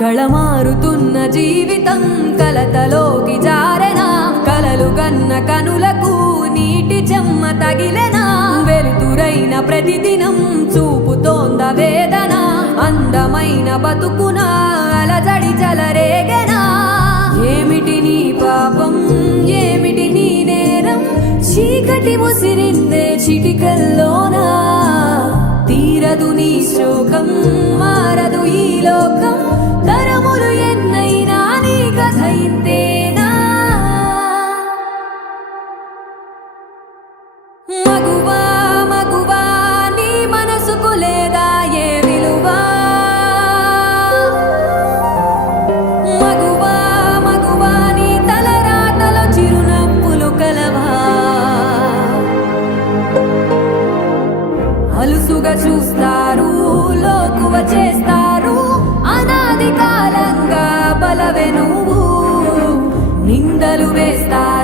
కళమారుతున్న జీవితం కలతలోకి జారెనా కలలు గన్న కనులకు నీటి చెమ్మ తగిలెనా వెలుతురైన ప్రతిదినం చూపుతోంద వేదన అందమైన బతుకున అలజడి చలరేగెనా ఏమిటి నీ పాపం ఏమిటి నీ నేరం చీకటి ముసిరిందే చిటికల్లోనా తీరదు నీ శోకం మారదు ఈ లోకం తరములు ఎన్నైనా నీ కథ ఇంతేనా మగువా మగువా నీ మనసుకు లేదా ఏ విలువా మగువా మగువా నీ తలరాతలో చిరునవ్వులు కలవా అలుసుగా చూస్తారు లోకువ చేస్తారు అనాది కాలంగా బలవే నువ్వు నిందలు వేస్తారు